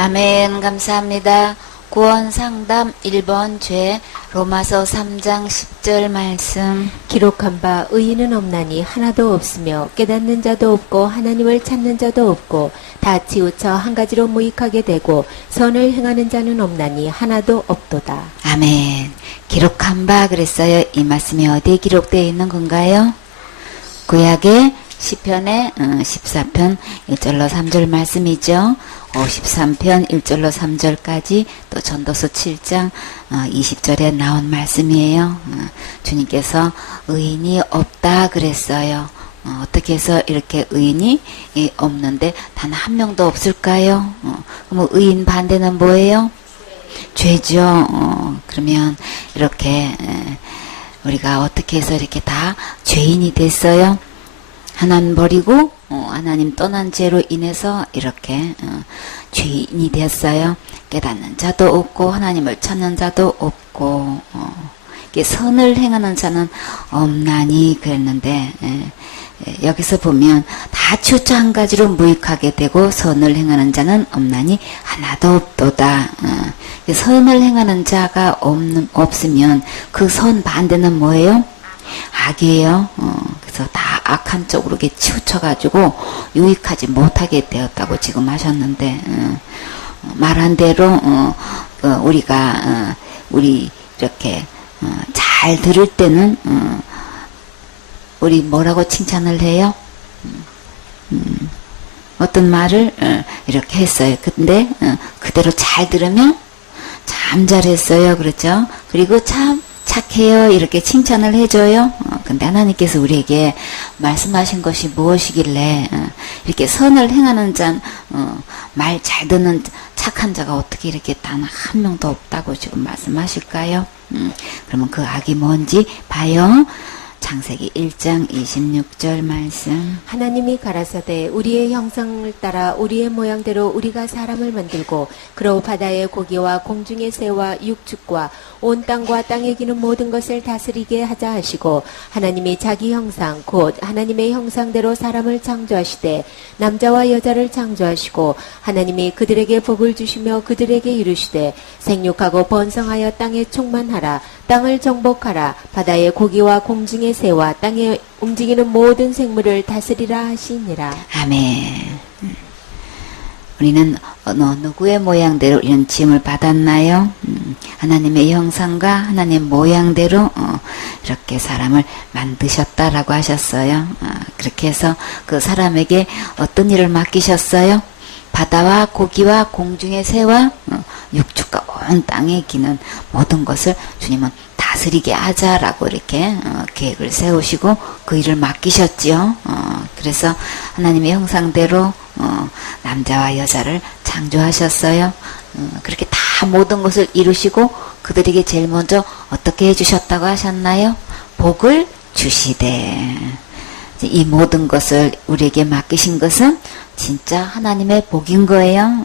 아멘. 감사합니다. 구원상담 1번 죄 로마서 3장 10절 말씀. 기록한 바 의인은 없나니 하나도 없으며 깨닫는 자도 없고 하나님을 찾는 자도 없고 다 치우쳐 한 가지로 무익하게 되고 선을 행하는 자는 없나니 하나도 없도다. 아멘. 기록한 바 그랬어요. 이 말씀이 어디에 기록되어 있는 건가요? 구약의 시편의 14편 1절로 3절 말씀이죠. 53편 1절로 3절까지 또 전도서 7장 20절에 나온 말씀이에요. 주님께서 의인이 없다 그랬어요. 어떻게 해서 이렇게 의인이 없는데 단 한 명도 없을까요? 그럼 의인 반대는 뭐예요? 죄죠. 그러면 이렇게 우리가 어떻게 해서 이렇게 다 죄인이 됐어요? 하나님 버리고 하나님 떠난 죄로 인해서 이렇게 죄인이 되었어요. 깨닫는 자도 없고 하나님을 찾는 자도 없고 선을 행하는 자는 없나니 그랬는데 여기서 보면 다 치우쳐 한 가지로 무익하게 되고 선을 행하는 자는 없나니 하나도 없도다. 선을 행하는 자가 없으면 그 선 반대는 뭐예요? 악이에요. 그래서 다 악한 쪽으로 이렇게 치우쳐가지고 유익하지 못하게 되었다고 지금 하셨는데 말한 대로 우리가 우리 이렇게 잘 들을 때는 우리 뭐라고 칭찬을 해요? 어떤 말을 이렇게 했어요. 근데 그대로 잘 들으면 참 잘했어요. 그렇죠? 그리고 참 착해요. 이렇게 칭찬을 해줘요. 근데 하나님께서 우리에게 말씀하신 것이 무엇이길래 이렇게 선을 행하는 자, 말 잘 듣는 착한 자가 어떻게 이렇게 단 한 명도 없다고 지금 말씀하실까요? 그러면 그 악이 뭔지 봐요. 창세기 1장 26절 말씀. 하나님이 가라사대 우리의 형상을 따라 우리의 모양대로 우리가 사람을 만들고 그로 바다의 고기와 공중의 새와 육축과 온 땅과 땅에 기는 모든 것을 다스리게 하자 하시고 하나님이 자기 형상 곧 하나님의 형상대로 사람을 창조하시되 남자와 여자를 창조하시고 하나님이 그들에게 복을 주시며 그들에게 이르시되 생육하고 번성하여 땅에 충만하라 땅을 정복하라 바다의 고기와 공중의 새와 땅에 움직이는 모든 생물을 다스리라 하시니라. 아멘. 우리는 누구의 모양대로 이런 지음을 받았나요? 하나님의 형상과 하나님 모양대로 이렇게 사람을 만드셨다라고 하셨어요. 그렇게 해서 그 사람에게 어떤 일을 맡기셨어요? 바다와 고기와 공중의 새와 육축과 온 땅에 기는 모든 것을 주님은 다스리게 하자라고 이렇게 계획을 세우시고 그 일을 맡기셨지요. 그래서 하나님의 형상대로 남자와 여자를 창조하셨어요. 그렇게 다 모든 것을 이루시고 그들에게 제일 먼저 어떻게 해주셨다고 하셨나요? 복을 주시되. 이 모든 것을 우리에게 맡기신 것은 진짜 하나님의 복인 거예요.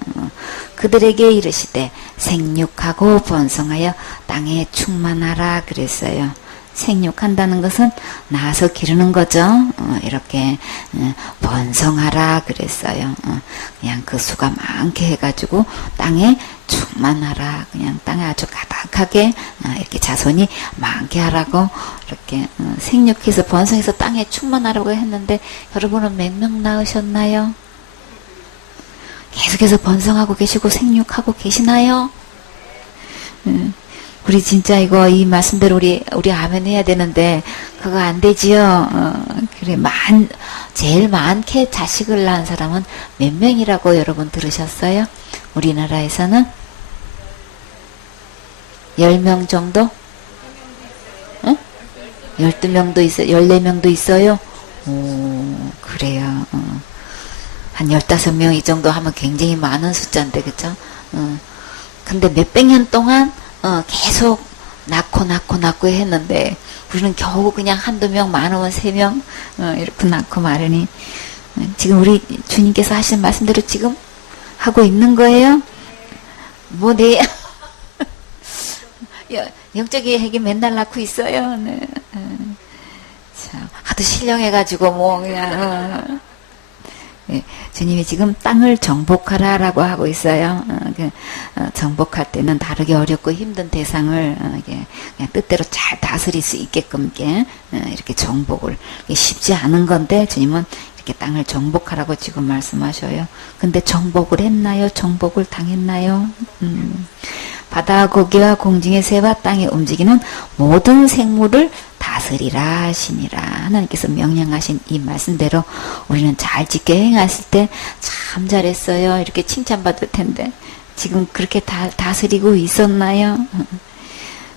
그들에게 이르시되 생육하고 번성하여 땅에 충만하라 그랬어요. 생육한다는 것은 낳아서 기르는 거죠. 이렇게 번성하라 그랬어요. 그냥 그 수가 많게 해가지고 땅에 충만하라. 그냥 땅에 아주 가득하게 이렇게 자손이 많게 하라고 이렇게 생육해서 번성해서 땅에 충만하라고 했는데 여러분은 몇 명 낳으셨나요? 계속해서 번성하고 계시고 생육하고 계시나요? 우리 진짜 이 말씀대로 우리 아멘 해야 되는데 그거 안 되지요. 그래 제일 많게 자식을 낳은 사람은 몇 명이라고 여러분 들으셨어요? 우리나라에서는 10명 정도? 응? 12명도 있어요. 14명도 있어요. 그래요. 한 15명 이 정도 하면 굉장히 많은 숫자인데, 그쵸? 근데 몇백 년 동안, 계속 낳고 했는데, 우리는 겨우 그냥 한두 명, 많으면 3명, 이렇게 낳고 마르니, 지금 우리 주님께서 하신 말씀대로 지금 하고 있는 거예요? 영적인 핵이 맨날 낳고 있어요. 네. 참, 하도 신령해가지고, 그냥, 예, 주님이 지금 땅을 정복하라라고 하고 있어요. 정복할 때는 다르게 어렵고 힘든 대상을 그냥 뜻대로 잘 다스릴 수 있게끔 이렇게 정복을 쉽지 않은 건데 주님은 이렇게 땅을 정복하라고 지금 말씀하셔요. 근데 정복을 했나요? 정복을 당했나요? 바다 고기와 공중의 새와 땅에 움직이는 모든 생물을 다스리라 하시니라. 하나님께서 명령하신 이 말씀대로 우리는 잘 지켜 행하실 때 참 잘했어요. 이렇게 칭찬받을 텐데 지금 그렇게 다스리고 있었나요?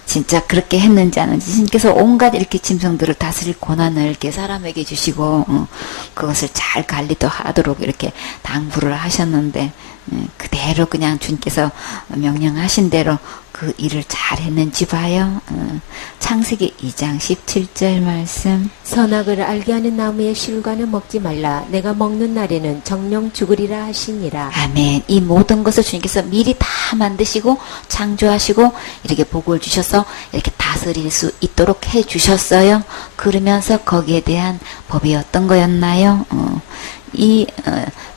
진짜 그렇게 했는지 안 했는지 주님께서 온갖 이렇게 짐승들을 다스릴 권한을 이렇게 사람에게 주시고 그것을 잘 관리도 하도록 이렇게 당부를 하셨는데 그대로 그냥 주님께서 명령하신 대로 그 일을 잘 했는지 봐요. 창세기 2장 17절 말씀. 선악을 알게 하는 나무의 실과는 먹지 말라. 내가 먹는 날에는 정령 죽으리라 하시니라. 아멘. 이 모든 것을 주님께서 미리 다 만드시고 창조하시고 이렇게 복을 주셔서 이렇게 다스릴 수 있도록 해 주셨어요. 그러면서 거기에 대한 법이 어떤 거였나요? 이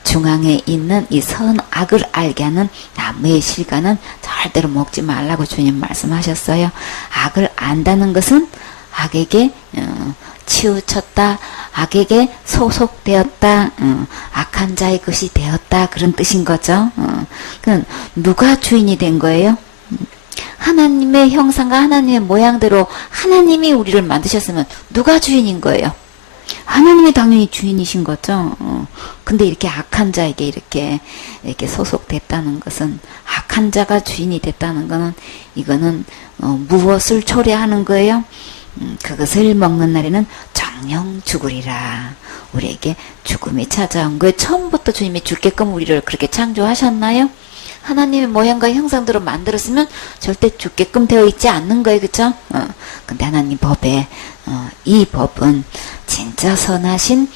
중앙에 있는 이 선악을 알게 하는 나무의 실과는 절대로 먹지 말라고 주님 말씀하셨어요. 악을 안다는 것은 악에게 치우쳤다, 악에게 소속되었다, 악한 자의 것이 되었다, 그런 뜻인 거죠. 그럼 누가 주인이 된 거예요? 하나님의 형상과 하나님의 모양대로 하나님이 우리를 만드셨으면 누가 주인인 거예요? 하나님이 당연히 주인이신 거죠. 근데 이렇게 악한 자에게 이렇게 소속됐다는 것은, 악한 자가 주인이 됐다는 것은, 이거는 무엇을 초래하는 거예요? 그것을 먹는 날에는 정령 죽으리라. 우리에게 죽음이 찾아온 거예요. 처음부터 주님이 죽게끔 우리를 그렇게 창조하셨나요? 하나님의 모양과 형상대로 만들었으면 절대 죽게끔 되어 있지 않는 거예요. 그쵸? 근데 하나님 법에 이 법은 진짜 선하신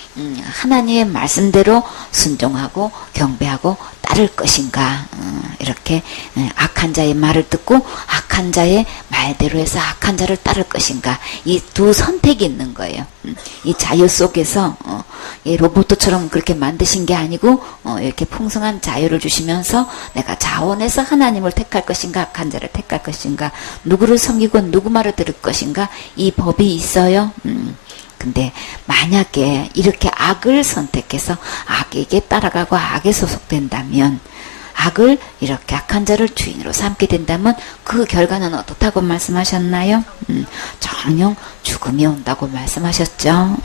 하나님의 말씀대로 순종하고 경배하고 따를 것인가, 이렇게 악한 자의 말을 듣고 악한 자의 말대로 해서 악한 자를 따를 것인가, 이 두 선택이 있는 거예요. 이 자유 속에서 로봇처럼 그렇게 만드신 게 아니고 이렇게 풍성한 자유를 주시면서 내가 자원해서 하나님을 택할 것인가 악한 자를 택할 것인가, 누구를 섬기고 누구 말을 들을 것인가, 이 법이 있어요. 근데 만약에 이렇게 악을 선택해서 악에게 따라가고 악에 소속된다면, 악을 이렇게 악한 자를 주인으로 삼게 된다면 그 결과는 어떻다고 말씀하셨나요? 정령 죽음이 온다고 말씀하셨죠.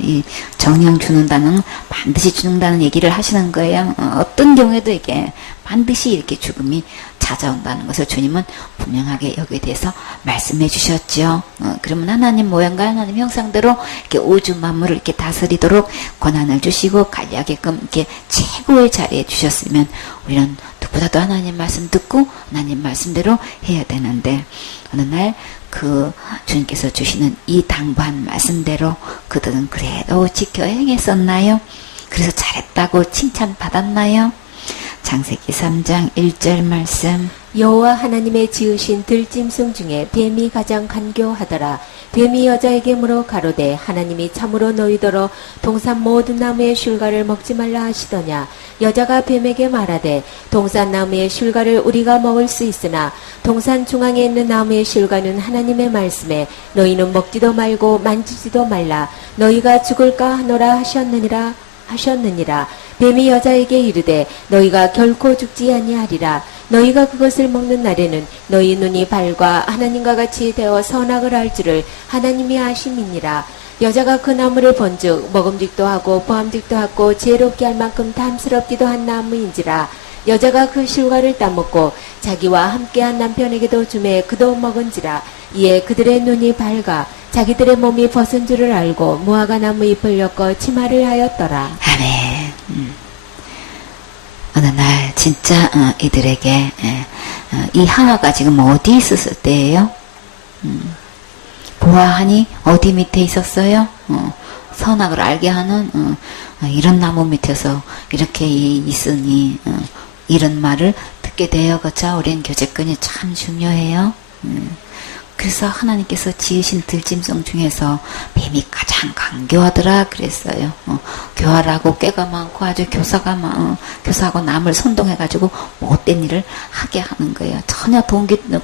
이 정령 죽는다는, 반드시 죽는다는 얘기를 하시는 거예요. 어떤 경우에도 이게 반드시 이렇게 죽음이 찾아온다는 것을 주님은 분명하게 여기에 대해서 말씀해 주셨죠. 그러면 하나님 모양과 하나님 형상대로 이렇게 우주 만물을 이렇게 다스리도록 권한을 주시고 관리하게끔 이렇게 최고의 자리에 주셨으면 우리는 누구보다도 하나님 말씀 듣고 하나님 말씀대로 해야 되는데, 어느 날 그 주님께서 주시는 이 당부한 말씀대로 그들은 그래도 지켜 행했었나요? 그래서 잘했다고 칭찬받았나요? 창세기 3장 1절 말씀. 여호와 하나님의 지으신 들짐승 중에 뱀이 가장 간교하더라. 뱀이 여자에게 물어 가로되 하나님이 참으로 너희더러 동산 모든 나무의 슐과를 먹지 말라 하시더냐. 여자가 뱀에게 말하되 동산 나무의 슐과를 우리가 먹을 수 있으나 동산 중앙에 있는 나무의 슐과는 하나님의 말씀에 너희는 먹지도 말고 만지지도 말라. 너희가 죽을까 하노라 하셨느니라. 뱀이 여자에게 이르되 너희가 결코 죽지 아니하리라. 너희가 그것을 먹는 날에는 너희 눈이 발과 하나님과 같이 되어 선악을 알 줄을 하나님이 아심이니라. 여자가 그 나무를 본즉 먹음직도 하고 보암직도 하고 지혜롭게 할 만큼 탐스럽기도 한 나무인지라. 여자가 그 실과를 따먹고 자기와 함께한 남편에게도 주매 그도 먹은지라. 이에 그들의 눈이 밝아 자기들의 몸이 벗은 줄을 알고 무화과 나무 잎을 엮어 치마를 하였더라. 아멘. 어느 날 진짜 이들에게 이 하와가 지금 어디 있었을 때예요? 보아하니 어디 밑에 있었어요? 선악을 알게 하는 이런 나무 밑에서 이렇게 있으니 이런 말을 듣게 돼요. 그렇죠? 우리는 교제권이 참 중요해요. 그래서 하나님께서 지으신 들짐승 중에서 뱀이 가장 강교하더라 그랬어요. 교활하고 꾀가 많고 아주 교사하고 남을 선동해가지고 못된 일을 하게 하는 거예요. 전혀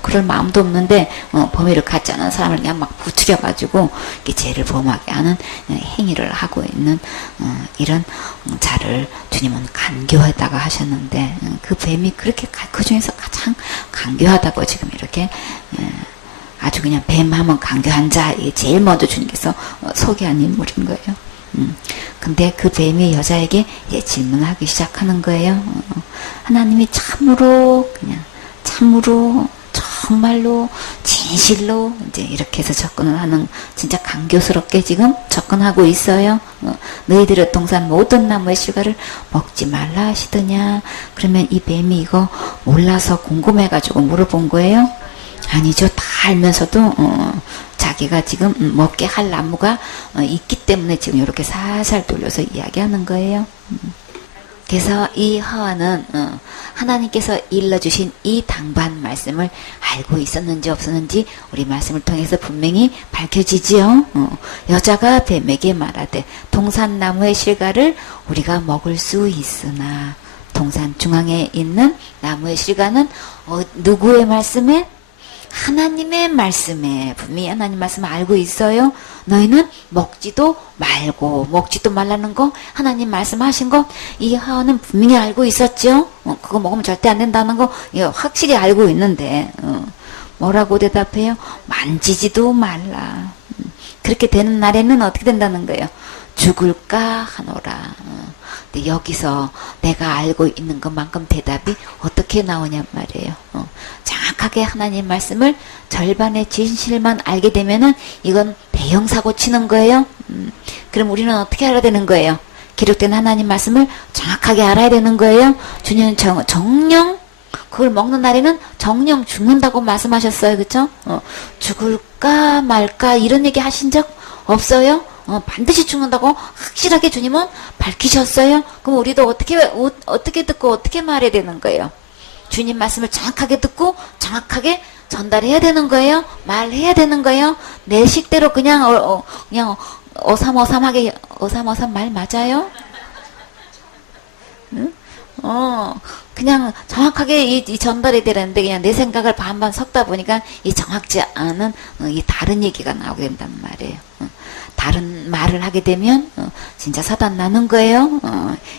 그럴 마음도 없는데 범위를 갖지 않은 사람을 그냥 막 부추겨가지고 죄를 범하게 하는 행위를 하고 있는 이런 자를 주님은 간교하다가 하셨는데 그 뱀이 그렇게 그 중에서 가장 간교하다고 지금 이렇게 아주 그냥 뱀하면 간교한 자, 이게 제일 먼저 주님께서 소개한 인물인 거예요. 근데 그 뱀이 여자에게 이제 질문하기 시작하는 거예요. 하나님이 참으로 정말로 진실로 이제 이렇게 해서 접근을 하는, 진짜 간교스럽게 지금 접근하고 있어요. 너희들의 동산 모든 나무의 실과를 먹지 말라 하시더냐. 그러면 이 뱀이 이거 몰라서 궁금해가지고 물어본 거예요. 아니죠. 다 알면서도 자기가 지금 먹게 할 나무가 있기 때문에 지금 이렇게 살살 돌려서 이야기하는 거예요. 그래서 이 하와는 하나님께서 일러주신 이 당반 말씀을 알고 있었는지 없었는지 우리 말씀을 통해서 분명히 밝혀지지요. 여자가 뱀에게 말하되 동산나무의 실과를 우리가 먹을 수 있으나, 동산 중앙에 있는 나무의 실과는 누구의 말씀에? 하나님의 말씀에, 분명히 하나님 말씀을 알고 있어요. 너희는 먹지도 말라는 거, 하나님 말씀하신 거, 이 하와는 분명히 알고 있었죠. 그거 먹으면 절대 안 된다는 거 이거 확실히 알고 있는데 뭐라고 대답해요? 만지지도 말라. 그렇게 되는 날에는 어떻게 된다는 거예요? 죽을까 하노라. 근데 여기서 내가 알고 있는 것만큼 대답이 어떻게 나오냔 말이에요. 정확하게 하나님 말씀을 절반의 진실만 알게 되면은 이건 대형사고 치는 거예요. 그럼 우리는 어떻게 알아야 되는 거예요? 기록된 하나님 말씀을 정확하게 알아야 되는 거예요. 주님은 정령, 그걸 먹는 날에는 정령 죽는다고 말씀하셨어요. 그쵸? 죽을까 말까 이런 얘기 하신 적 없어요? 반드시 죽는다고 확실하게 주님은 밝히셨어요. 그럼 우리도 어떻게 듣고 어떻게 말해야 되는 거예요? 주님 말씀을 정확하게 듣고 정확하게 전달해야 되는 거예요. 말해야 되는 거예요. 내 식대로 그냥 어삼어삼하게 어삼어삼 말 맞아요? 응? 그냥 정확하게 이 전달이 되는데 그냥 내 생각을 반반 섞다 보니까 이 정확지 않은 이 다른 얘기가 나오게 된단 말이에요. 다른 말을 하게 되면 진짜 사단 나는 거예요.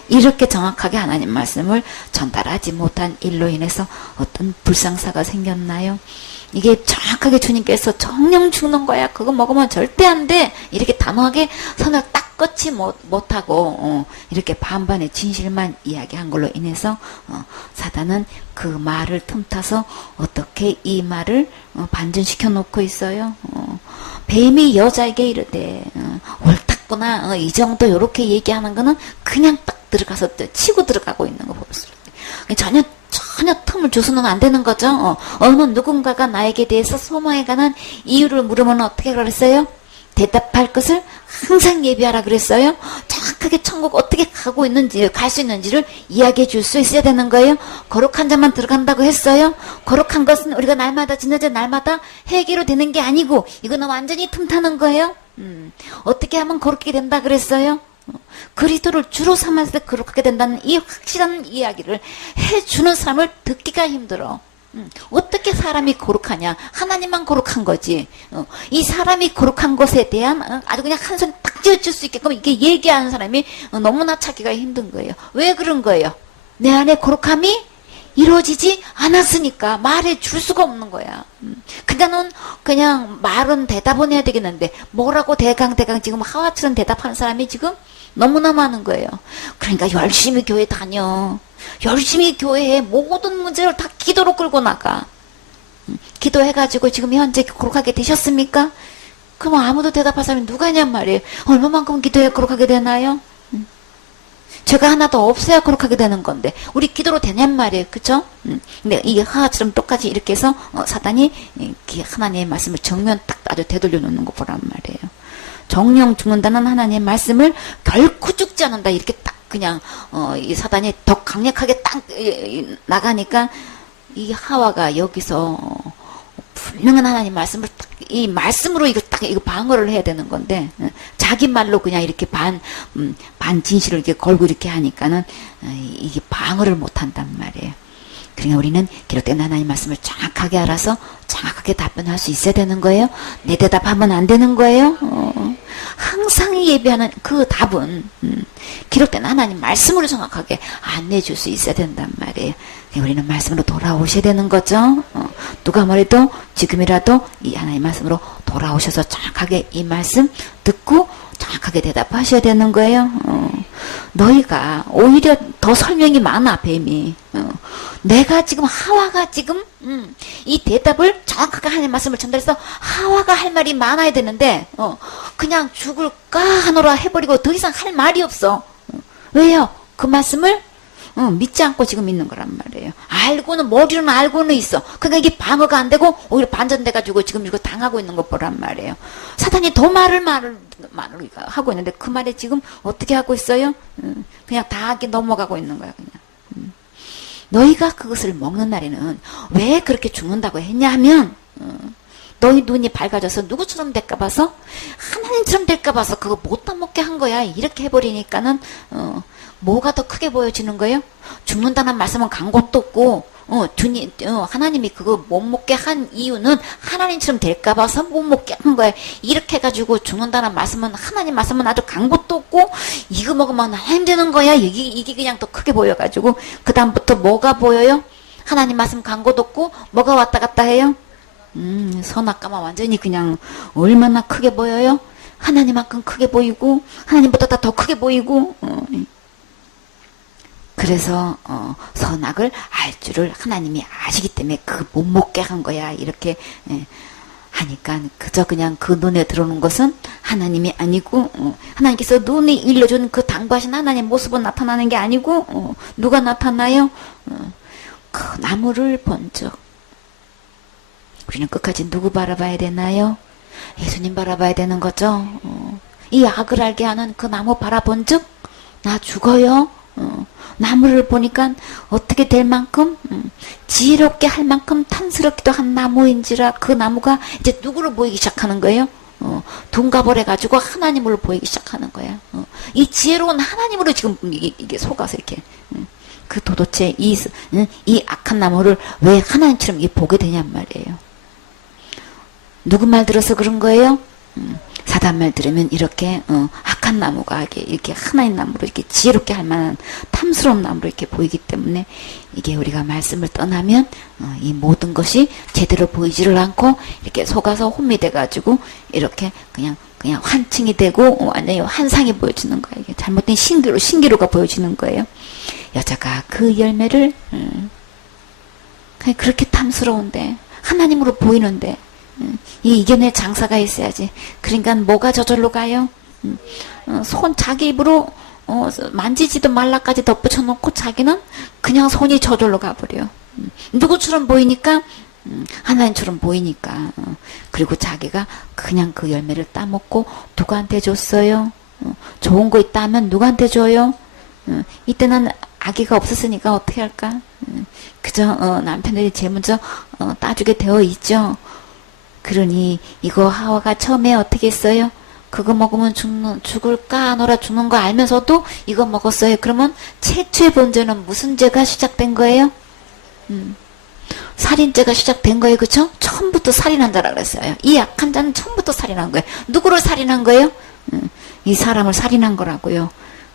이렇게 정확하게 하나님 말씀을 전달하지 못한 일로 인해서 어떤 불상사가 생겼나요? 이게 정확하게 주님께서 정령 죽는 거야, 그거 먹으면 절대 안 돼, 이렇게 단호하게 선을 딱 끊지 못하고 이렇게 반반의 진실만 이야기한 걸로 인해서 사단은 그 말을 틈타서 어떻게 이 말을 반전시켜 놓고 있어요. 뱀이 여자에게 이르되 옳았구나, 이 정도 이렇게 얘기하는 거는 그냥 딱 들어가서 치고 들어가고 있는 거 보였을 때 전혀 틈을 줘서는 안 되는 거죠. 어느 누군가가 나에게 대해서 소망에 관한 이유를 물으면 어떻게 그랬어요? 대답할 것을 항상 예비하라 그랬어요. 정확하게 천국 어떻게 가고 있는지, 갈 수 있는지를 이야기해 줄 수 있어야 되는 거예요. 거룩한 자만 들어간다고 했어요. 거룩한 것은 우리가 날마다 지나자 날마다 회개로 되는 게 아니고 이거는 완전히 틈타는 거예요. 어떻게 하면 거룩하게 된다 그랬어요? 그리스도를 주로 삼았을 때 거룩하게 된다는 이 확실한 이야기를 해주는 사람을 듣기가 힘들어. 어떻게 사람이 거룩하냐? 하나님만 거룩한 거지. 이 사람이 거룩한 것에 대한 아주 그냥 한 손 딱 쥐어줄 수 있게끔 이렇게 얘기하는 사람이 너무나 찾기가 힘든 거예요. 왜 그런 거예요? 내 안에 거룩함이 이루어지지 않았으니까 말해 줄 수가 없는 거야. 그냥 말은 대답은 해야 되겠는데 뭐라고 대강 지금 하와처럼 대답하는 사람이 지금 너무나 많은 거예요. 그러니까 열심히 교회 다녀. 열심히 교회에 모든 문제를 다 기도로 끌고 나가. 기도해가지고 지금 현재 거룩하게 되셨습니까? 그럼 아무도 대답할 사람이 누가 있냔 말이에요. 얼마만큼 기도해 거룩하게 되나요? 죄가 하나도 없어야 거룩하게 되는 건데 우리 기도로 되냔 말이에요. 그쵸? 근데 이게 하하처럼 똑같이 이렇게 해서 사단이 하나님의 말씀을 정면 딱 아주 되돌려 놓는 거 보란 말이에요. 정령 죽는다는 하나님의 말씀을 결코 죽지 않는다, 이렇게 딱 그냥 이 사단이 더 강력하게 딱 나가니까 이 하와가 여기서 훌륭한 하나님 말씀을 딱, 이 말씀으로 이거 딱, 이거 방어를 해야 되는 건데, 자기 말로 그냥 이렇게 반 진실을 이렇게 걸고 이렇게 하니까는, 이게 방어를 못 한단 말이에요. 그러니까 우리는 기록된 하나님 말씀을 정확하게 알아서 정확하게 답변할 수 있어야 되는 거예요. 내 대답하면 안 되는 거예요. 항상 예배하는 그 답은 기록된 하나님 말씀으로 정확하게 안내해 줄 수 있어야 된단 말이에요. 그러니까 우리는 말씀으로 돌아오셔야 되는 거죠. 누가 뭐래도 지금이라도 이 하나님 말씀으로 돌아오셔서 정확하게 이 말씀 듣고 정확하게 대답하셔야 되는 거예요. 너희가 오히려 더 설명이 많아, 뱀이. 내가 지금 하와가 지금 이 대답을 정확하게 하나님 말씀을 전달해서 하와가 할 말이 많아야 되는데 그냥 죽을까 하노라 해버리고 더 이상 할 말이 없어. 왜요? 그 말씀을 믿지 않고 지금 있는 거란 말이에요. 알고는 머리로는 알고는 있어. 그러니까 이게 방어가 안 되고 오히려 반전돼가지고 지금 이거 당하고 있는 것 보란 말이에요. 사탄이 더 말을 하고 있는데 그 말에 지금 어떻게 하고 있어요? 그냥 다 하게 넘어가고 있는 거야 그냥. 너희가 그것을 먹는 날에는 왜 그렇게 죽는다고 했냐 하면 너희 눈이 밝아져서 누구처럼 될까 봐서 하나님처럼 될까 봐서 그거 못 따먹게 한 거야. 이렇게 해버리니까는 뭐가 더 크게 보여지는 거예요? 죽는다는 말씀은 간 것도 없고 하나님이 그거 못 먹게 한 이유는 하나님처럼 될까 봐서 못 먹게 한 거야. 이렇게 해가지고 죽는다는 말씀은 하나님 말씀은 아주 간 것도 없고 이거 먹으면 하나님 되는 거야. 이게 그냥 더 크게 보여가지고 그 다음부터 뭐가 보여요? 하나님 말씀 간 것도 없고 뭐가 왔다 갔다 해요? 선악과만 완전히 그냥 얼마나 크게 보여요? 하나님만큼 크게 보이고 하나님보다 더 크게 보이고 그래서 선악을 알 줄을 하나님이 아시기 때문에 그 못 먹게 한 거야. 이렇게 하니까 그저 그냥 그 눈에 들어오는 것은 하나님이 아니고 하나님께서 눈에 일러준 그 당부하신 하나님 모습은 나타나는 게 아니고 누가 나타나요? 그 나무를 본적. 우리는 끝까지 누구 바라봐야 되나요? 예수님 바라봐야 되는 거죠. 이 악을 알게 하는 그 나무 바라본 즉 나 죽어요. 나무를 보니까 어떻게 될 만큼 지혜롭게 할 만큼 탐스럽기도 한 나무인지라 그 나무가 이제 누구를 보이기 시작하는 거예요? 둔갑을 해가지고 하나님을 보이기 시작하는 거야. 이 지혜로운 하나님으로 지금 이게 속아서 이렇게 그 도대체 이 악한 나무를 왜 하나님처럼 이게 보게 되냔 말이에요. 누구 말 들어서 그런 거예요? 사단 말 들으면 이렇게 악한 나무가 이렇게 하나의 나무로 이렇게 지혜롭게 할 만한 탐스러운 나무로 이렇게 보이기 때문에 이게 우리가 말씀을 떠나면 이 모든 것이 제대로 보이지를 않고 이렇게 속아서 혼미돼 가지고 이렇게 그냥 환칭이 되고 완전히 환상이 보여지는 거예요. 이게 잘못된 신기루가 보여지는 거예요. 여자가 그 열매를 그렇게 탐스러운데 하나님으로 보이는데 이 이견의 장사가 있어야지. 그러니까 뭐가 저절로 가요? 손 자기 입으로 만지지도 말라까지 덧붙여놓고 자기는 그냥 손이 저절로 가버려. 누구처럼 보이니까 하나님처럼 보이니까. 그리고 자기가 그냥 그 열매를 따먹고 누구한테 줬어요? 좋은 거 있다 하면 누구한테 줘요? 이때는 아기가 없었으니까 어떻게 할까? 그저 남편들이 제일 먼저 따주게 되어 있죠. 그러니 이거 하와가 처음에 어떻게 했어요? 그거 먹으면 죽을까 하노라 죽는 거 알면서도 이거 먹었어요. 그러면 최초의 번제는 무슨 죄가 시작된 거예요? 살인죄가 시작된 거예요. 그쵸? 처음부터 살인한 자라 그랬어요. 이 악한 자는 처음부터 살인한 거예요. 누구를 살인한 거예요? 이 사람을 살인한 거라고요.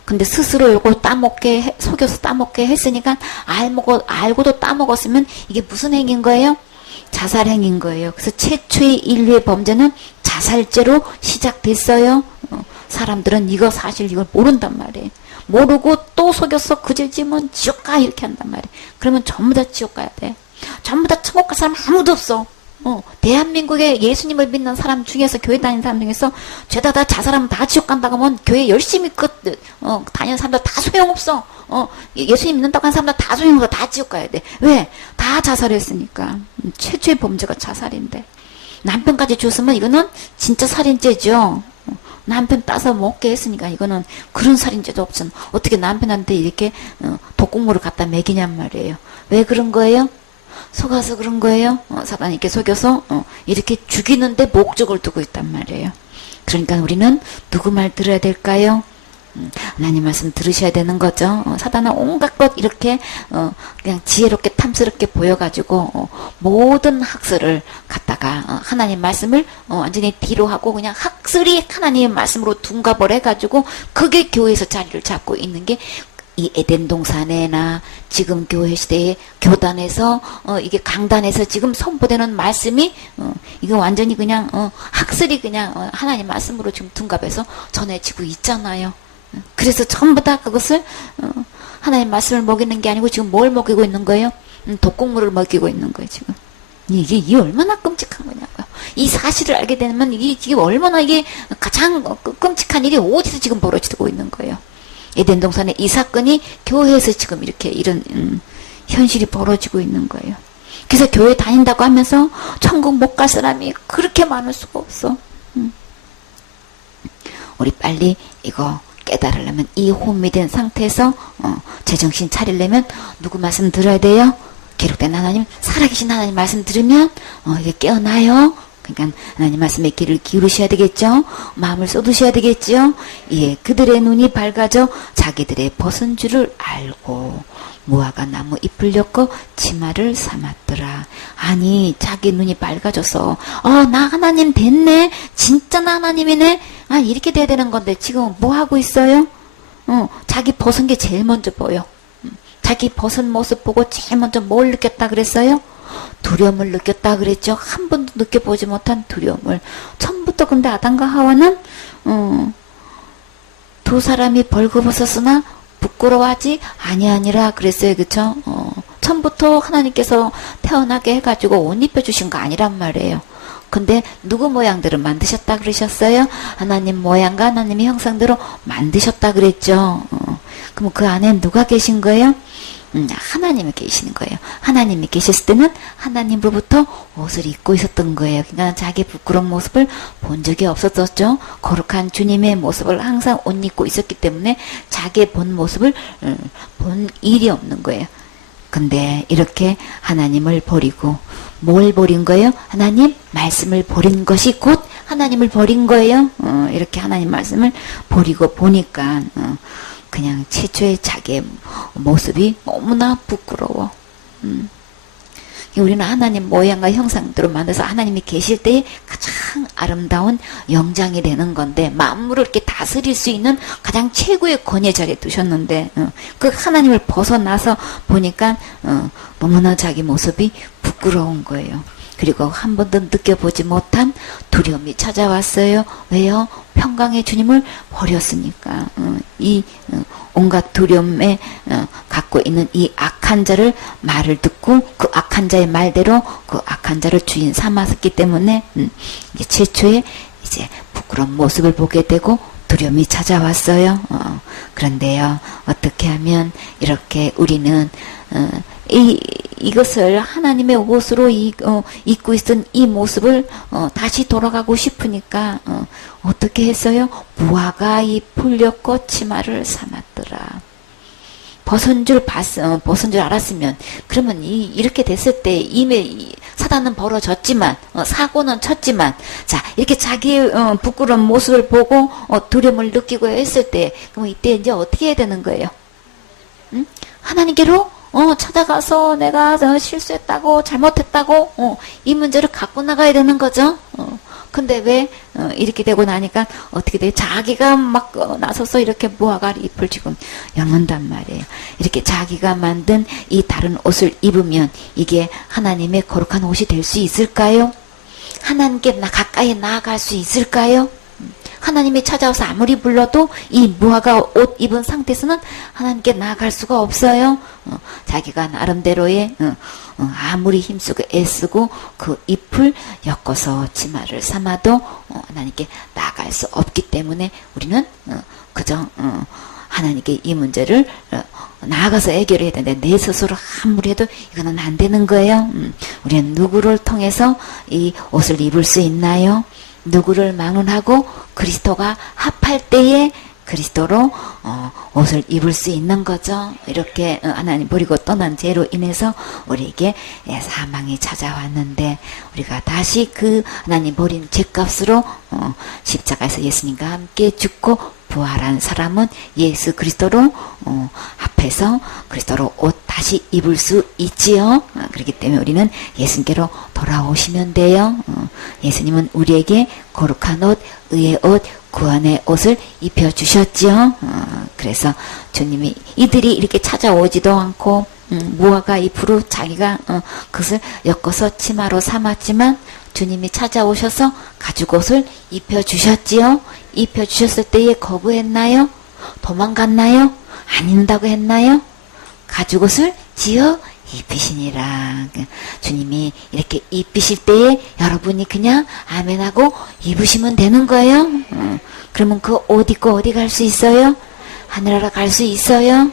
근데 스스로 이걸 속여서 따먹게 했으니까 알고도 따먹었으면 이게 무슨 행위인 거예요? 자살행위인 거예요. 그래서 최초의 인류의 범죄는 자살죄로 시작됐어요. 사람들은 사실 이걸 모른단 말이에요. 모르고 또 속여서 그 죄 지면 지옥 가 이렇게 한단 말이에요. 그러면 전부 다 지옥 가야 돼. 전부 다 천국 갈 사람 아무도 없어. 대한민국에 예수님을 믿는 사람 중에서 교회 다니는 사람 중에서 죄다 다 자살하면 다 지옥 간다고 하면 교회 열심히 다니는 사람들 다 소용없어. 예수님 믿는다고 하는 사람들 다 소용없어. 다 지옥 가야 돼. 왜? 다 자살했으니까. 최초의 범죄가 자살인데. 남편까지 죽었으면 이거는 진짜 살인죄죠. 남편 따서 먹게 했으니까 이거는 그런 살인죄도 없잖아. 어떻게 남편한테 이렇게 독국물을 갖다 먹이냔 말이에요. 왜 그런 거예요? 속아서 그런 거예요. 사단이 이렇게 속여서 이렇게 죽이는데 목적을 두고 있단 말이에요. 그러니까 우리는 누구 말 들어야 될까요? 하나님 말씀 들으셔야 되는 거죠. 사단은 온갖 것 이렇게 그냥 지혜롭게 탐스럽게 보여가지고 모든 학설을 갖다가 하나님 말씀을 완전히 뒤로 하고 그냥 학설이 하나님의 말씀으로 둔갑을 해가지고 그게 교회에서 자리를 잡고 있는 게 이 에덴 동산에나 지금 교회 시대의 교단에서 이게 강단에서 지금 선포되는 말씀이 이거 완전히 그냥 학설이 그냥 하나님 말씀으로 지금 둔갑해서 전해지고 있잖아요. 그래서 전부 다 그것을 하나님 말씀을 먹이는 게 아니고 지금 뭘 먹이고 있는 거예요? 독곡물을 먹이고 있는 거예요 지금. 이게 얼마나 끔찍한 거냐고요. 이 사실을 알게 되면 이게 얼마나 이게 가장 끔찍한 일이 어디서 지금 벌어지고 있는 거예요. 에덴 동산의 이 사건이 교회에서 지금 이렇게 이런 현실이 벌어지고 있는 거예요. 그래서 교회 다닌다고 하면서 천국 못 갈 사람이 그렇게 많을 수가 없어. 우리 빨리 이거 깨달으려면 이 혼미된 상태에서 제정신 차리려면 누구 말씀 들어야 돼요? 기록된 하나님, 살아계신 하나님 말씀 들으면 이게 깨어나요. 그러니까 하나님 말씀에 귀를 기울이셔야 되겠죠. 마음을 쏟으셔야 되겠죠. 예, 그들의 눈이 밝아져 자기들의 벗은 줄을 알고 무화과 나무 잎을 엮어 치마를 삼았더라. 아니 자기 눈이 밝아져서 나 하나님 됐네. 진짜 나 하나님이네. 이렇게 돼야 되는 건데 지금 뭐 하고 있어요? 자기 벗은 게 제일 먼저 보여. 자기 벗은 모습 보고 제일 먼저 뭘 느꼈다 그랬어요? 두려움을 느꼈다 그랬죠. 한 번도 느껴보지 못한 두려움을. 처음부터 근데 아담과 하와는 두 사람이 벌거벗었으나 부끄러워하지 아니하니라 그랬어요. 그쵸? 처음부터 하나님께서 태어나게 해가지고 옷 입혀주신 거 아니란 말이에요. 근데 누구 모양대로 만드셨다 그러셨어요? 하나님 모양과 하나님의 형상대로 만드셨다 그랬죠. 그럼 그 안에 누가 계신 거예요? 하나님이 계시는 거예요. 하나님이 계셨을 때는 하나님으로부터 옷을 입고 있었던 거예요. 그러니까 자기 부끄러운 모습을 본 적이 없었었죠. 거룩한 주님의 모습을 항상 옷 입고 있었기 때문에 자기의 본 모습을 본 일이 없는 거예요. 근데 이렇게 하나님을 버리고 뭘 버린 거예요? 하나님 말씀을 버린 것이 곧 하나님을 버린 거예요. 이렇게 하나님 말씀을 버리고 보니까 그냥 최초의 자기의 모습이 너무나 부끄러워. 우리는 하나님 모양과 형상대로 만들어서 하나님이 계실 때에 가장 아름다운 영장이 되는 건데 만물을 이렇게 다스릴 수 있는 가장 최고의 권위 자리에 두셨는데 그 하나님을 벗어나서 보니까 너무나 자기 모습이 부끄러운 거예요. 그리고 한 번도 느껴보지 못한 두려움이 찾아왔어요. 왜요? 평강의 주님을 버렸으니까. 이 온갖 두려움에 갖고 있는 이 악한 자를 말을 듣고 그 악한 자의 말대로 그 악한 자를 주인 삼았기 때문에 이제 최초의 이제 부끄러운 모습을 보게 되고 두려움이 찾아왔어요. 그런데요, 어떻게 하면 이렇게 우리는 이것을 하나님의 옷으로 입고 있던 이 모습을 다시 돌아가고 싶으니까 어떻게 했어요? 무화과 잎을 엮고 치마를 삼았더라. 벗은 줄 알았으면 그러면 이렇게 됐을 때 이미 사단은 벌어졌지만 사고는 쳤지만 자 이렇게 자기의 부끄러운 모습을 보고 두려움을 느끼고 했을 때 그럼 이때 이제 어떻게 해야 되는 거예요? 하나님께로 찾아가서 내가 실수했다고 잘못했다고 이 문제를 갖고 나가야 되는 거죠. 근데 왜 이렇게 되고 나니까 어떻게 돼요? 자기가 막 나서서 이렇게 무화과 잎을 지금 엮는단 말이에요. 이렇게 자기가 만든 이 다른 옷을 입으면 이게 하나님의 거룩한 옷이 될 수 있을까요? 하나님께 가까이 나아갈 수 있을까요? 하나님이 찾아와서 아무리 불러도 이 무화과 옷 입은 상태에서는 하나님께 나아갈 수가 없어요. 자기가 나름대로의 아무리 힘쓰고 애쓰고 그 잎을 엮어서 치마를 삼아도 하나님께 나아갈 수 없기 때문에 우리는 그저 하나님께 이 문제를 나아가서 해결해야 되는데 내 스스로 아무리 해도 이거는 안 되는 거예요. 우리는 누구를 통해서 이 옷을 입을 수 있나요? 누구를 망론하고 그리스도가 합할 때에 그리스도로 옷을 입을 수 있는 거죠. 이렇게 하나님 버리고 떠난 죄로 인해서 우리에게 사망이 찾아왔는데 우리가 다시 그 하나님 버린 죄값으로 십자가에서 예수님과 함께 죽고 부활한 사람은 예수 그리스도로 앞에서 그리스도로 옷 다시 입을 수 있지요. 그렇기 때문에 우리는 예수님께로 돌아오시면 돼요. 예수님은 우리에게 거룩한 옷, 의의 옷, 구원의 옷을 입혀주셨지요. 그래서 주님이 이들이 이렇게 찾아오지도 않고 무화과 잎으로 자기가 그것을 엮어서 치마로 삼았지만 주님이 찾아오셔서 가죽옷을 입혀주셨지요. 입혀주셨을 때에 거부했나요? 도망갔나요? 안 입는다고 했나요? 가죽옷을 지어 입히시니라. 주님이 이렇게 입히실 때에 여러분이 그냥 아멘하고 입으시면 되는 거예요. 그러면 그 옷 입고 어디 갈 수 있어요? 하늘나라 갈 수 있어요.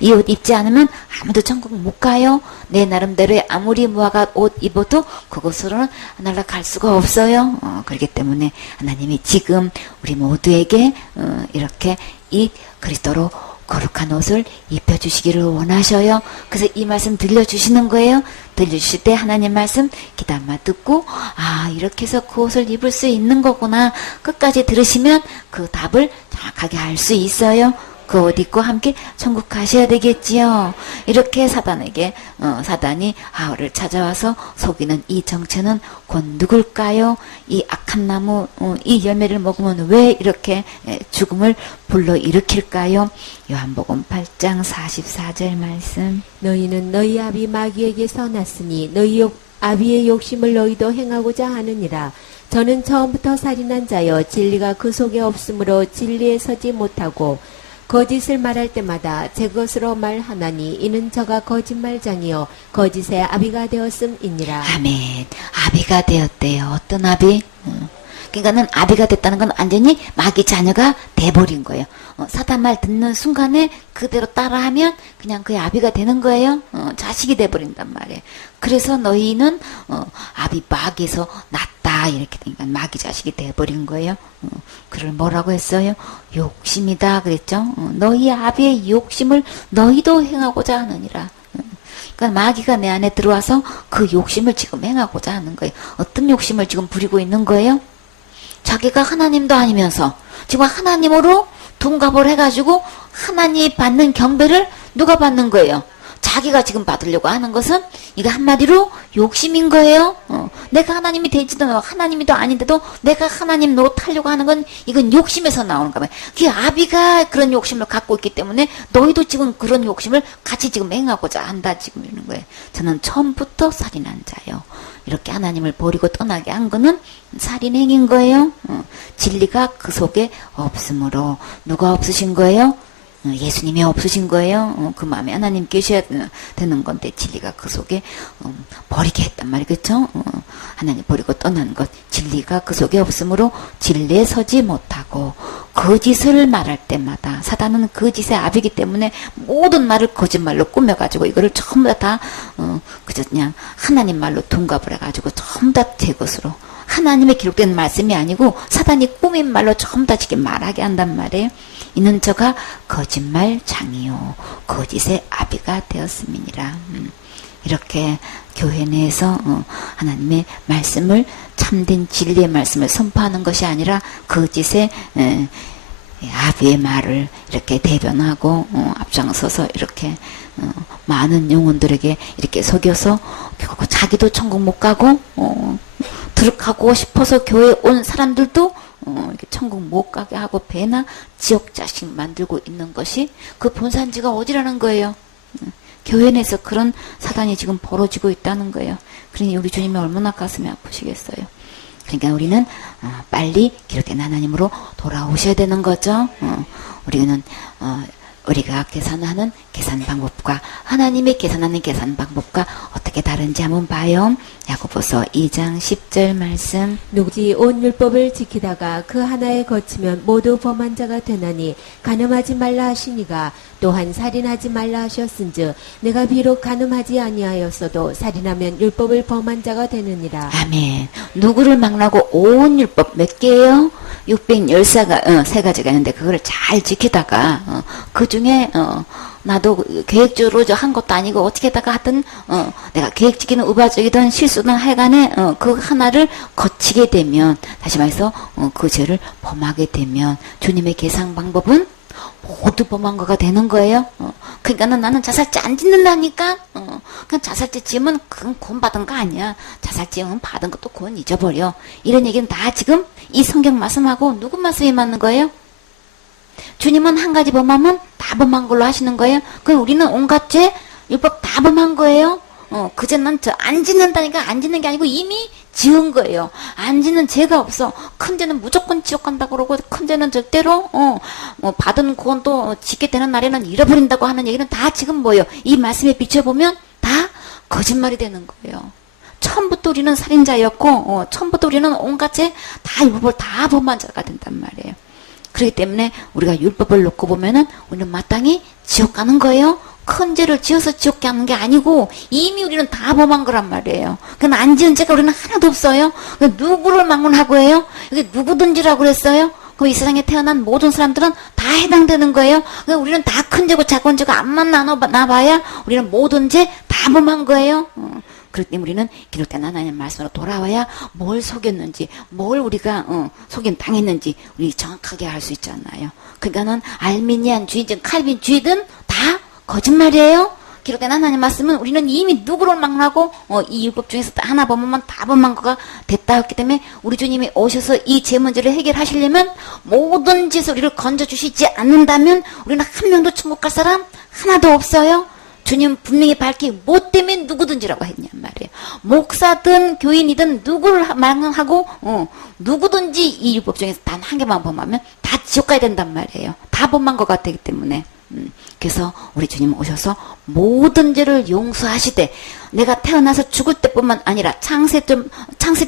이 옷 입지 않으면 아무도 천국 못 가요. 내 나름대로의 아무리 무화과 옷 입어도 그곳으로는 하늘나라 갈 수가 없어요. 그렇기 때문에 하나님이 지금 우리 모두에게 이렇게 이 그리스도로 거룩한 옷을 입혀주시기를 원하셔요. 그래서 이 말씀 들려주시는 거예요. 들려주실 때 하나님 말씀 귀담아 듣고 이렇게 해서 그 옷을 입을 수 있는 거구나. 끝까지 들으시면 그 답을 정확하게 알 수 있어요. 그 옷 입고 함께 천국 가셔야 되겠지요. 이렇게 사단에게 사단이 하울을 찾아와서 속이는 이 정체는 곧 누굴까요? 이 악한 나무 이 열매를 먹으면 왜 이렇게 죽음을 불러일으킬까요? 요한복음 8장 44절 말씀. 너희는 너희 아비 마귀에게서 났으니 너희 아비의 욕심을 너희도 행하고자 하느니라. 저는 처음부터 살인한 자여 진리가 그 속에 없으므로 진리에 서지 못하고 거짓을 말할 때마다 제 것으로 말하나니 이는 저가 거짓말장이요 거짓의 아비가 되었음이니라. 아멘. 아비가 되었대요. 어떤 아비? 그러니까는 아비가 됐다는 건 완전히 마귀 자녀가 돼버린 거예요. 사단 말 듣는 순간에 그대로 따라하면 그냥 그의 아비가 되는 거예요. 자식이 돼버린단 말이에요. 그래서 너희는 아비 마귀에서 났다 이렇게 되니까 마귀 자식이 돼버린 거예요. 그를 뭐라고 했어요? 욕심이다 그랬죠. 너희 아비의 욕심을 너희도 행하고자 하느니라. 그러니까 마귀가 내 안에 들어와서 그 욕심을 지금 행하고자 하는 거예요. 어떤 욕심을 지금 부리고 있는 거예요? 자기가 하나님도 아니면서 지금 하나님으로 둔갑을 해가지고 하나님 받는 경배를 누가 받는 거예요? 자기가 지금 받으려고 하는 것은 이거 한마디로 욕심인 거예요. 내가 하나님이 되지도 하나님이도 아닌데도 내가 하나님 노릇하려고 하는 건 이건 욕심에서 나오는 거예요. 그 아비가 그런 욕심을 갖고 있기 때문에 너희도 지금 그런 욕심을 같이 지금 행하고자 한다 지금 이러는 거예요. 저는 처음부터 살인한 자요. 이렇게 하나님을 버리고 떠나게 한 거는 살인행인 거예요. 진리가 그 속에 없으므로 누가 없으신 거예요? 예수님이 없으신 거예요. 그 마음에 하나님 계셔야 되는 건데 진리가 그 속에 버리게 했단 말이에요. 그렇죠? 하나님 버리고 떠난 것 진리가 그 속에 없으므로 진리에 서지 못하고 거짓을 말할 때마다 사단은 거짓의 아비기 때문에 모든 말을 거짓말로 꾸며가지고 이거를 전부 다 그저 그냥 하나님 말로 둔갑을 해가지고 전부 다 제 것으로 하나님의 기록된 말씀이 아니고 사단이 꾸민 말로 전부 다 지금 말하게 한단 말이에요. 이는 저가 거짓말 장이요 거짓의 아비가 되었음이니라. 이렇게 교회 내에서 하나님의 말씀을 참된 진리의 말씀을 선포하는 것이 아니라 거짓의 아비의 말을 이렇게 대변하고 앞장서서 이렇게 많은 영혼들에게 이렇게 속여서 결국 자기도 천국 못 가고 들어가고 싶어서 교회에 온 사람들도 이렇게 천국 못 가게 하고 배나 지옥 자식 만들고 있는 것이 그 본산지가 어디라는 거예요. 교회 내에서 그런 사단이 지금 벌어지고 있다는 거예요. 그러니 우리 주님이 얼마나 가슴이 아프시겠어요. 그러니까 우리는 빨리 기록된 하나님으로 돌아오셔야 되는 거죠. 우리는 우리가 계산하는 계산 방법과 하나님이 계산하는 계산 방법과 어떻게 다른지 한번 봐요. 야고보서 2장 10절 말씀. 누구지 온 율법을 지키다가 그 하나에 거치면 모두 범한 자가 되나니 간음하지 말라 하시니가 또한 살인하지 말라 하셨은즉 내가 비록 간음하지 아니하였어도 살인하면 율법을 범한 자가 되느니라. 아멘. 누구를 막라고 온 율법 몇 개예요? 614가, 세 가지가 있는데, 그거를 잘 지키다가, 그 중에, 나도 계획적으로 한 것도 아니고, 어떻게다가 하여튼, 내가 계획 지키는 우발적이든 실수든 하여간에, 그 하나를 거치게 되면, 다시 말해서, 그 죄를 범하게 되면, 주님의 계산 방법은 모두 범한 거가 되는 거예요. 그러니까는 나는 자살죄 안 짓는다니까. 그냥 자살죄 지으면 그건 구원 받은 거 아니야. 자살죄는 받은 것도 구원 잊어버려. 이런 얘기는 다 지금 이 성경 말씀하고 누구 말씀이 맞는 거예요? 주님은 한 가지 범하면 다 범한 걸로 하시는 거예요. 그럼 우리는 온갖 죄, 율법 다 범한 거예요. 그제 난 저 안 짓는다니까. 안 짓는 게 아니고 이미 지은 거예요. 안 짓는 죄가 없어. 큰 죄는 무조건 지옥 간다고 그러고, 큰 죄는 절대로, 받은 구원도 짓게 되는 날에는 잃어버린다고 하는 얘기는 다 지금 뭐예요? 이 말씀에 비춰보면 다 거짓말이 되는 거예요. 처음부터 우리는 살인자였고, 처음부터 우리는 온갖 죄, 다 율법을 다 범한 자가 된단 말이에요. 그렇기 때문에 우리가 율법을 놓고 보면은 우리는 마땅히 지옥 가는 거예요. 큰 죄를 지어서 지옥 가는 게 아니고 이미 우리는 다 범한 거란 말이에요. 그건 안 지은 죄가 우리는 하나도 없어요. 누구를 막론하고 해요? 이게 누구든지라고 그랬어요? 그 이 세상에 태어난 모든 사람들은 다 해당되는 거예요. 그러니까 우리는 다 큰 죄고 작은 죄고 앞만 나봐야 우리는 모든 죄 다 범한 거예요. 그렇기 때문에 우리는 기록된 하나님의 말씀으로 돌아와야 뭘 속였는지, 뭘 우리가 속임 당했는지 우리 정확하게 알 수 있잖아요. 그러니까는 알미니안 주의든 칼빈 주의든 다 거짓말이에요. 기록된 하나님 말씀은 우리는 이미 누구를 막론하고 이 율법 중에서 하나 범하면 다 범한 거가 됐다 했기 때문에 우리 주님이 오셔서 이 죄 문제를 해결하시려면 모든 짓을 우리를 건져주시지 않는다면 우리는 한 명도 천국 갈 사람 하나도 없어요. 주님 분명히 밝히 뭐 때문에 누구든지라고 했냔 말이에요. 목사든 교인이든 누구를 막론하고 누구든지 이 율법 중에서 단 한 개만 범하면 다 지옥 가야 된단 말이에요. 다 범한 것 같기 때문에. 그래서 우리 주님 오셔서 모든 죄를 용서하시되 내가 태어나서 죽을 때뿐만 아니라 창세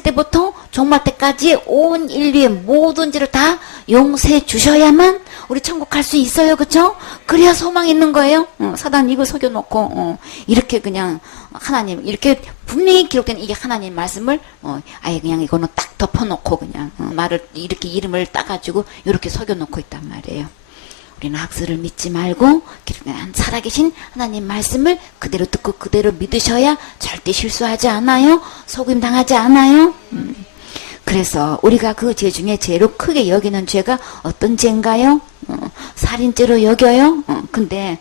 때부터 종말 때까지 온 인류의 모든 죄를 다 용서해 주셔야만 우리 천국 갈 수 있어요. 그쵸? 그래야 소망이 있는 거예요. 사단 이거 속여놓고 이렇게 그냥 하나님 이렇게 분명히 기록된 이게 하나님 말씀을 아예 그냥 이거는 딱 덮어놓고 그냥 말을 이렇게 이름을 따가지고 이렇게 속여놓고 있단 말이에요. 우리는 학설을 믿지 말고 살아계신 하나님 말씀을 그대로 듣고 그대로 믿으셔야 절대 실수하지 않아요. 속임 당하지 않아요. 그래서 우리가 그 죄 중에 제일 크게 여기는 죄가 어떤 죄인가요? 살인죄로 여겨요. 근데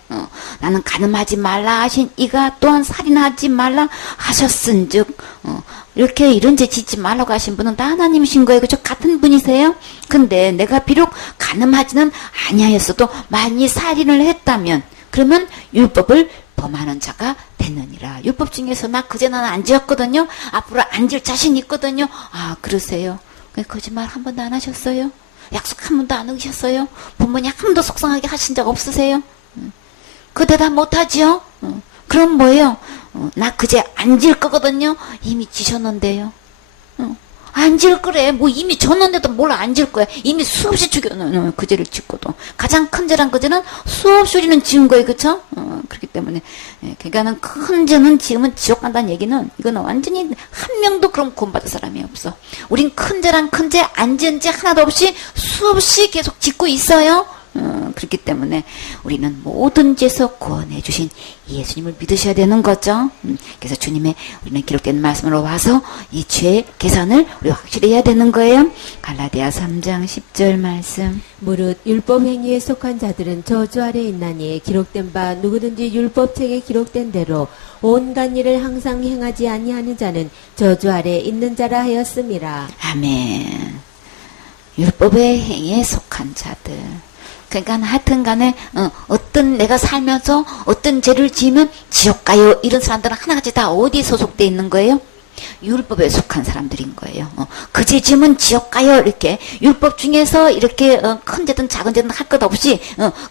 나는 간음하지 말라 하신 이가 또한 살인하지 말라 하셨은즉 이렇게 이런 죄 짓지 말라고 하신 분은 다 하나님이신 거예요. 그죠? 같은 분이세요. 근데 내가 비록 간음하지는 아니하였어도 만일 살인을 했다면 그러면 율법을 범하는 자가 됐느니라. 율법 중에서 나 그제 나는 안 지었거든요. 앞으로 안 질 자신 있거든요. 아 그러세요. 거짓말 한 번도 안 하셨어요? 약속 한 번도 안 어기셨어요? 부모님 한 번도 속상하게 하신 적 없으세요? 그 대답 못하지요? 그럼 뭐예요? 나 그제 안 질 거거든요. 이미 지셨는데요. 안 질 거래. 뭐 이미 졌는데도 뭘 안 질 거야. 이미 수없이 죽여놓은 그 죄를 짓고도. 가장 큰 죄란 그 죄는 수없이 우리는 지은 거예요. 그쵸? 그렇기 때문에. 그러니까는 큰 죄는 지으면 지옥 간다는 얘기는 이거는 완전히 한 명도 그럼 구원받을 사람이 없어. 우린 큰 죄란 큰 죄, 안 지은 죄 하나도 없이 수없이 계속 짓고 있어요. 그렇기 때문에 우리는 모든 죄에서 구원해 주신 예수님을 믿으셔야 되는 거죠. 그래서 주님의 우리는 기록된 말씀으로 와서 이 죄 계산을 우리 확실히 해야 되는 거예요. 갈라디아 3장 10절 말씀. 무릇 율법 행위에 속한 자들은 저주 아래 있나니 기록된 바 누구든지 율법책에 기록된 대로 온갖 일을 항상 행하지 아니하는 자는 저주 아래 있는 자라 하였음이라. 아멘. 율법의 행위에 속한 자들. 그러니까 하여튼 간에 어떤 내가 살면서 어떤 죄를 지으면 지옥 가요. 이런 사람들은 하나같이 다 어디에 소속돼 있는 거예요? 율법에 속한 사람들인 거예요. 그 죄 지으면 지옥 가요. 이렇게 율법 중에서 이렇게 큰 죄든 작은 죄든 할 것 없이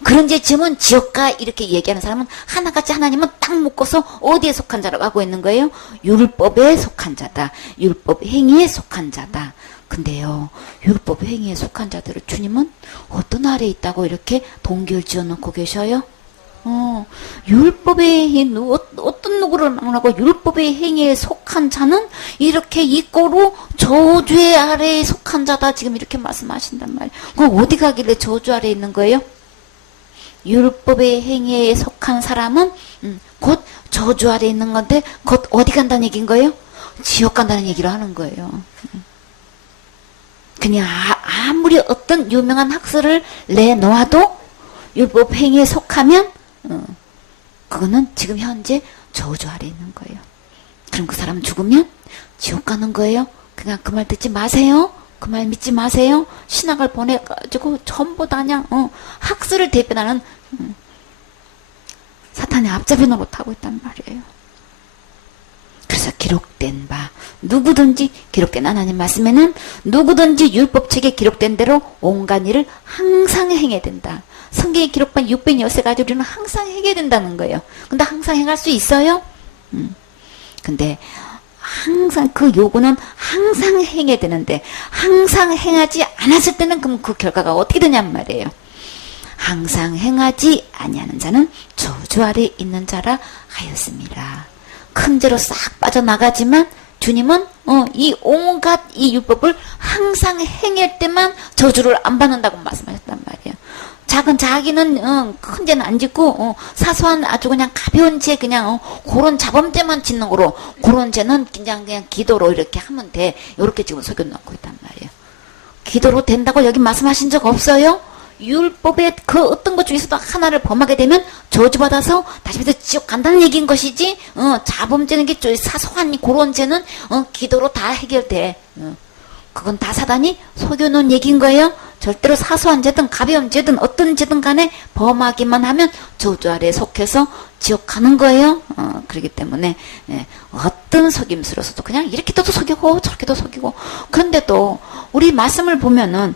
그런 죄 지으면 지옥 가 이렇게 얘기하는 사람은 하나같이 하나님은 딱 묶어서 어디에 속한 자라고 하고 있는 거예요? 율법에 속한 자다. 율법 행위에 속한 자다. 근데요, 율법 행위에 속한 자들을 주님은 어떤 아래에 있다고 이렇게 동결 지어놓고 계셔요? 율법의 어떤 누구를 하고 율법의 행위에 속한 자는 이렇게 이꼬로 저주의 아래에 속한 자다. 지금 이렇게 말씀하신단 말이에요. 그럼 어디 가길래 저주 아래에 있는 거예요? 율법의 행위에 속한 사람은 곧 저주 아래에 있는 건데 곧 어디 간다는 얘기인 거예요? 지옥 간다는 얘기를 하는 거예요. 그냥 아무리 어떤 유명한 학설을 내놓아도 율법 행위에 속하면 그거는 지금 현재 저주 아래에 있는 거예요. 그럼 그 사람 죽으면 지옥 가는 거예요. 그냥 그 말 듣지 마세요. 그 말 믿지 마세요. 신학을 보내가지고 전부 다 그냥 학설을 대변하는 사탄의 앞잡이 노릇하고 있단 말이에요. 그래서 기록된 바 누구든지 기록된 하나님 말씀에는 누구든지 율법책에 기록된 대로 온갖 일을 항상 행해야 된다. 성경에 기록한 606가지 우리는 항상 행해야 된다는 거예요. 근데 항상 행할 수 있어요? 근데 항상 그 요구는 항상 행해야 되는데 항상 행하지 않았을 때는 그럼 그 결과가 어떻게 되냔 말이에요. 항상 행하지 아니하는 자는 저주 아래 있는 자라 하였습니다. 큰 죄로 싹 빠져나가지만 주님은 이 온갖 이 율법을 항상 행할 때만 저주를 안 받는다고 말씀하셨단 말이에요. 작은 자기는 큰 죄는 안 짓고 사소한 아주 그냥 가벼운 죄 그냥 그런 자범죄만 짓는 거로 그런 죄는 그냥 기도로 이렇게 하면 돼. 이렇게 지금 속여놓고 있단 말이에요. 기도로 된다고 여기 말씀하신 적 없어요? 율법의 그 어떤 것 중에서도 하나를 범하게 되면 저주받아서 다시 해서 지옥 간다는 얘기인 것이지 자범죄는 게 사소한 그런 죄는 기도로 다 해결돼. 그건 다 사단이 속여놓은 얘기인 거예요. 절대로 사소한 죄든 가벼운 죄든 어떤 죄든 간에 범하기만 하면 저주 아래에 속해서 지옥 가는 거예요. 그렇기 때문에 어떤 속임수로서도 그냥 이렇게도 속이고 저렇게도 속이고 그런데도 우리 말씀을 보면은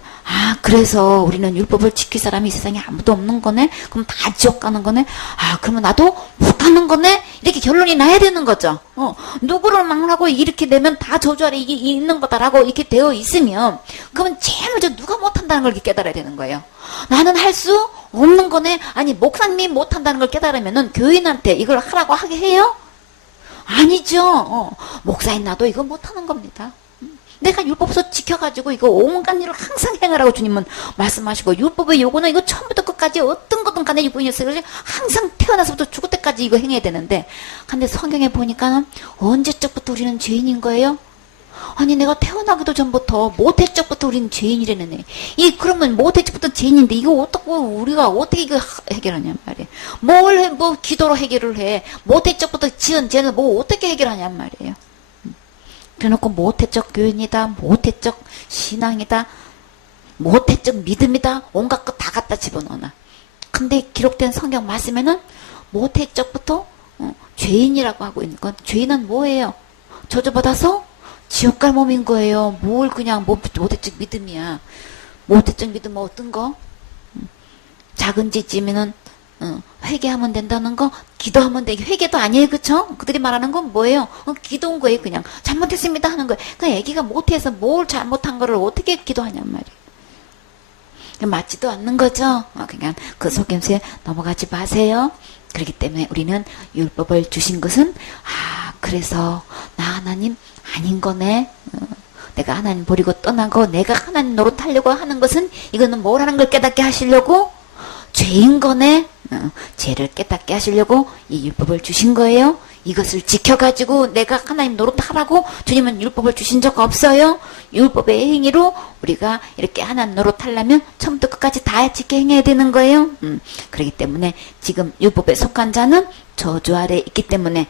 그래서 우리는 율법을 지킬 사람이 이 세상에 아무도 없는 거네. 그럼 다 지옥 가는 거네. 그러면 나도 못하는 거네. 이렇게 결론이 나야 되는 거죠. 누구를 막라고 이렇게 되면 다 저주 아래에 있는 거다라고 이렇게 되어 있으면 그러면 제일 먼저 누가 못한다는 걸 깨달아야 되는 거예요. 나는 할 수 없는 거네. 아니 목사님이 못한다는 걸 깨달으면은 교인한테 이걸 하라고 하게 해요? 아니죠. 목사인 나도 이거 못하는 겁니다. 내가 율법서 지켜가지고 이거 온갖 일을 항상 행하라고 주님은 말씀하시고 율법의 요구는 이거 처음부터 끝까지 어떤 거든 간에 율법이었어요. 항상 태어나서부터 죽을 때까지 이거 행해야 되는데 근데 성경에 보니까는 언제적부터 우리는 죄인인 거예요? 아니 내가 태어나기도 전부터 모태 적부터 우리는 죄인이라는 그러면 모태 적부터 죄인인데 이거 우리가 어떻게 이거 해결하냔 말이에요. 뭐 기도로 해결을 해. 모태 적부터 지은 죄는 뭐 어떻게 해결하냔 말이에요. 그래놓고 모태적 교인이다, 모태적 신앙이다, 모태적 믿음이다, 온갖 것 다 갖다 집어넣어놔. 근데 기록된 성경 말씀에는 모태적부터 죄인이라고 하고 있는 건 죄인은 뭐예요? 저주받아서 지옥 갈 몸인 거예요. 뭘 그냥 모태적 믿음이야. 모태적 믿음 뭐 어떤 거? 작은 짓이면은 회개하면 된다는 거, 기도하면 돼. 회개도 아니에요, 그쵸? 그들이 말하는 건 뭐예요? 기도인 거예요, 그냥. 잘못했습니다 하는 거예요. 그 애기가 못해서 뭘 잘못한 거를 어떻게 기도하냔 말이에요. 맞지도 않는 거죠? 그냥 그 속임수에 넘어가지 마세요. 그렇기 때문에 우리는 율법을 주신 것은, 그래서 나 하나님 아닌 거네. 내가 하나님 버리고 떠나고 내가 하나님 노릇하려고 하는 것은 이거는 뭘 하는 걸 깨닫게 하시려고 죄인 거네. 죄를 깨닫게 하시려고 이 율법을 주신 거예요. 이것을 지켜가지고 내가 하나님 노릇하라고 주님은 율법을 주신 적 없어요. 율법의 행위로 우리가 이렇게 하나님 노릇하려면 처음부터 끝까지 다 지켜 행해야 되는 거예요. 그렇기 때문에 지금 율법에 속한 자는 저주 아래에 있기 때문에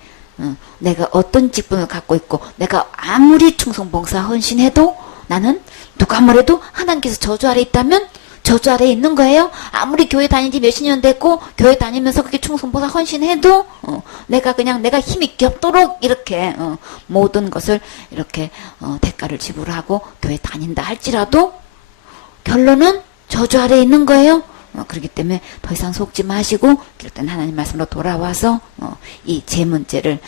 내가 어떤 직분을 갖고 있고 내가 아무리 충성봉사 헌신해도 나는 누가 뭐래도 하나님께서 저주 아래에 있다면 저주 아래에 있는 거예요. 아무리 교회 다닌 지 몇십 년 됐고 교회 다니면서 그렇게 충성봉사 헌신해도 내가 그냥 내가 힘이 겹도록 이렇게 모든 것을 이렇게 대가를 지불하고 교회 다닌다 할지라도 결론은 저주 아래에 있는 거예요. 그렇기 때문에 더 이상 속지 마시고 기록된 하나님 말씀으로 돌아와서 이 제 문제를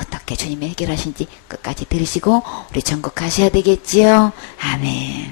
어떻게 주님이 해결하신지 끝까지 들으시고 우리 전국하셔야 되겠지요. 아멘.